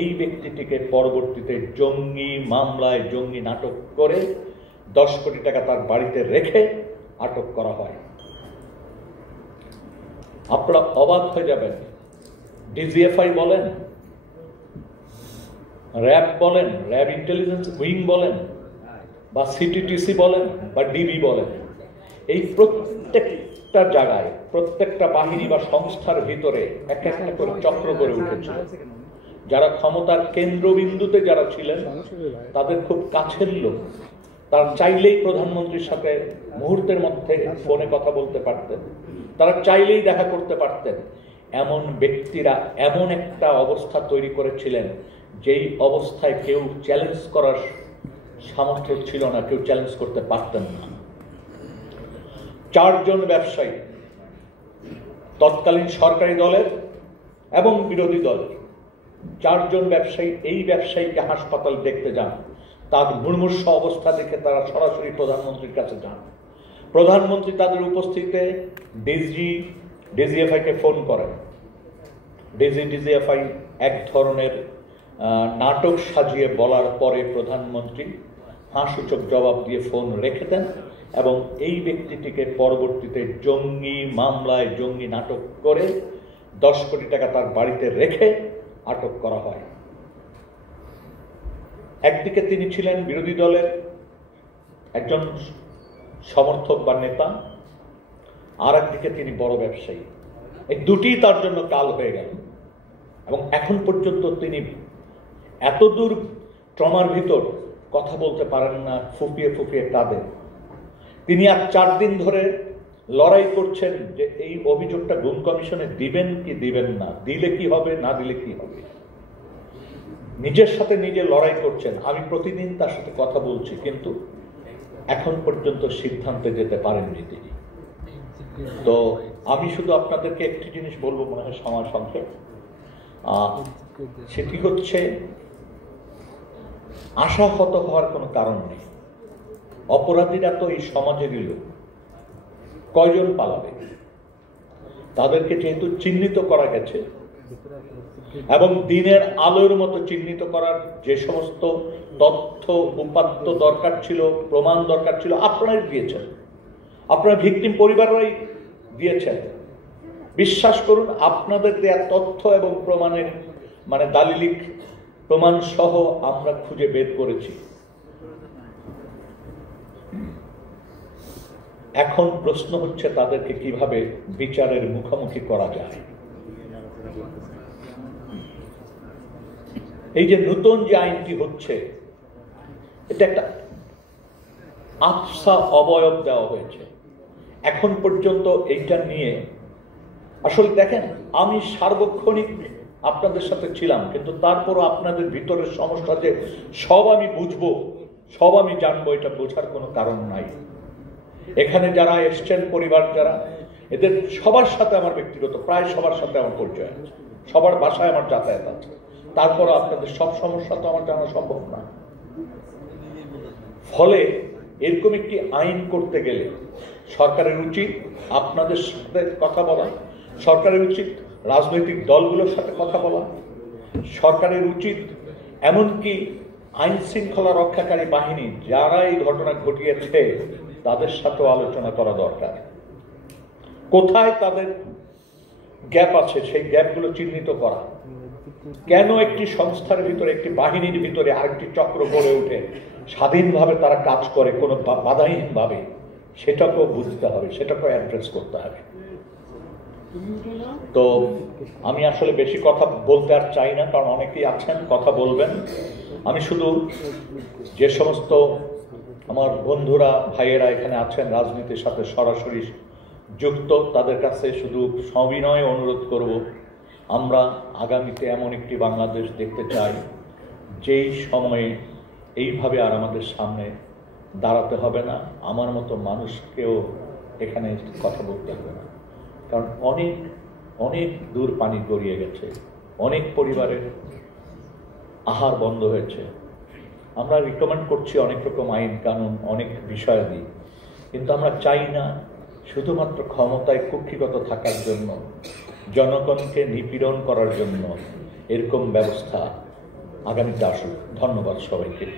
এই ব্যক্তিটিকে পরবর্তীতে জঙ্গি মামলায় জঙ্গি নাটক করে 10 কোটি টাকা তার বাড়িতে রেখে আটক করা হয়। আপনারা অবাক হয়ে যাবেন, ডিজিএফআই বলেন, র্যাব বলেন, র্যাব ইন্টেলিজেন্স উইং বলেন, বা সিটিটিসি বলেন, বা ডিবি বলেন, এই প্রত্যেকটা জায়গায় প্রত্যেকটা বাহিনী বা সংস্থার ভিতরে একটা একটা করে চক্র গড়ে উঠেছিল। যারা ক্ষমতার কেন্দ্রবিন্দুতে যারা ছিলেন তাদের খুব কাছের লোক, তারা চাইলেই প্রধানমন্ত্রীর সাথে মুহূর্তের মধ্যে ফোনে কথা বলতে পারতেন, তারা চাইলেই দেখা করতে পারতেন। এমন ব্যক্তিরা এমন একটা অবস্থা তৈরি করেছিলেন যেই অবস্থায় কেউ চ্যালেঞ্জ করার সামর্থ্য ছিল না, কেউ চ্যালেঞ্জ করতে পারতেন না। 4 জন ব্যবসায়ী, তৎকালীন সরকারি দলের এবং বিরোধী দলের 4 জন ব্যবসায়ী এই ব্যবসায়ীকে হাসপাতাল দেখতে যান। তার মুমূর্ষু অবস্থা দেখে তারা সরাসরি প্রধানমন্ত্রীর কাছে যান। প্রধানমন্ত্রী তাদের উপস্থিতিতে ডিজিএফআইকে ফোন করেন। ডিজিএফআই এক ধরনের নাটক সাজিয়ে বলার পরে প্রধানমন্ত্রী হাসূচক জবাব দিয়ে ফোন রেখে দেন এবং এই ব্যক্তিটিকে পরবর্তীতে জঙ্গি মামলায় জঙ্গি নাটক করে 10 কোটি টাকা তার বাড়িতে রেখে আটক করা হয়। একদিকে তিনি ছিলেন বিরোধী দলের একজন সমর্থক বা নেতা, আর একদিকে তিনি বড় ব্যবসায়ী। এই দুটি তার জন্য কাল হয়ে গেল এবং এখন পর্যন্ত তিনি এতদূর ট্রমার ভিতর কথা বলতে পারেন না, ফুপিয়ে ফুপিয়ে কাঁদেন। তিনি আর 4 দিন ধরে লড়াই করছেন যে এই অভিযোগটা গুম কমিশনে দিবেন কি দিবেন না, দিলে কি হবে, না দিলে কি হবে। নিজের সাথে নিজে লড়াই করছেন। আমি প্রতিদিন তার সাথে কথা বলছি, কিন্তু এখন পর্যন্ত সিদ্ধান্তে যেতে পারেননি তিনি। তো আমি শুধু আপনাদেরকে একটি জিনিস বলবো, মনে হয় সময় সংক্ষেপ, সেটি হচ্ছে আশাহত হওয়ার কোনো কারণ নেই। অপরাধীরা তো এই সমাজেরই লোক, কয়জন পালাবে? তাদেরকে যেহেতু চিহ্নিত করা গেছে এবং দিনের আলোর মতো চিহ্নিত করার যে সমস্ত তথ্য উপাত্ত দরকার ছিল, প্রমাণ দরকার ছিল, আপনারাই দিয়েছেন, আপনারা ভিকটিম পরিবাররাই দিয়েছেন। বিশ্বাস করুন, আপনাদের দেয়া তথ্য এবং প্রমাণের দালিলিক প্রমাণ সহ আমরা খুঁজে বের করেছি। এখন প্রশ্ন হচ্ছে তাদেরকে কিভাবে বিচারের মুখোমুখি করা যায়। এই যে নতুন যে আইনটি হচ্ছে, এটা একটা আফসা অবয়ব দেওয়া হয়েছে। এখন পর্যন্ত এইটা নিয়ে আসলে দেখেন, আমি সার্বক্ষণিক আপনাদের সাথে ছিলাম, কিন্তু তারপরও আপনাদের ভিতরের সমস্যা যে সব আমি বুঝবো, সব আমি জানবো, এটা বোঝার কোনো কারণ নাই। এখানে যারা এসছেন, পরিবার যারা, এদের সবার সাথে আমার ব্যক্তিগত প্রায় সবার সাথে আমার পরিচয় আছে, সবার বাসায় আমার যাতায়াত আছে। তারপর আপনাদের সব সমস্যা তো আমার জানা সম্ভব না। ফলে এরকম একটি আইন করতে গেলে সরকারের উচিত আপনাদের সাথে কথা বলা, সরকারের উচিত রাজনৈতিক দলগুলোর সাথে কথা বলা, সরকারের উচিত এমনকি আইন শৃঙ্খলা রক্ষাকারী বাহিনী যারা এই ঘটনা ঘটিয়েছে তাদের সাথেও আলোচনা করা দরকার। কোথায় তাদের গ্যাপ আছে সেই গ্যাপগুলো চিহ্নিত করা। কেন একটি সংস্থার ভিতরে, একটি বাহিনীর ভিতরে আরেকটি চক্র গড়ে ওঠে, স্বাধীনভাবে তারা কাজ করে কোনো বাধাহীনভাবে, সেটাকেও বুঝতে হবে, সেটাকেও অ্যাড্রেস করতে হবে। তো আমি আসলে বেশি কথা বলতে আর চাই না, কারণ অনেকেই আছেন কথা বলবেন। আমি শুধু যে সমস্ত আমার বন্ধুরা ভাইয়েরা এখানে আছেন রাজনীতির সাথে সরাসরি যুক্ত, তাদের কাছে শুধু সবিনয় অনুরোধ করব, আমরা আগামীতে এমন একটি বাংলাদেশ দেখতে চাই যেই সময়ে এইভাবে আর আমাদের সামনে দাঁড়াতে হবে না, আমার মতো মানুষকেও এখানে কথা বলতে হবে না। কারণ অনেক অনেক দূর পানি গড়িয়ে গেছে, অনেক পরিবারের আহার বন্ধ হয়েছে। আমরা রিকমেন্ড করছি অনেক রকম আইন কানুন, অনেক বিষয়াদি, কিন্তু আমরা চাই না শুধুমাত্র ক্ষমতায় কুক্ষিগত থাকার জন্য, জনগণকে নিপীড়ন করার জন্য এরকম ব্যবস্থা আগামীতে আসুক। ধন্যবাদ সবাইকে।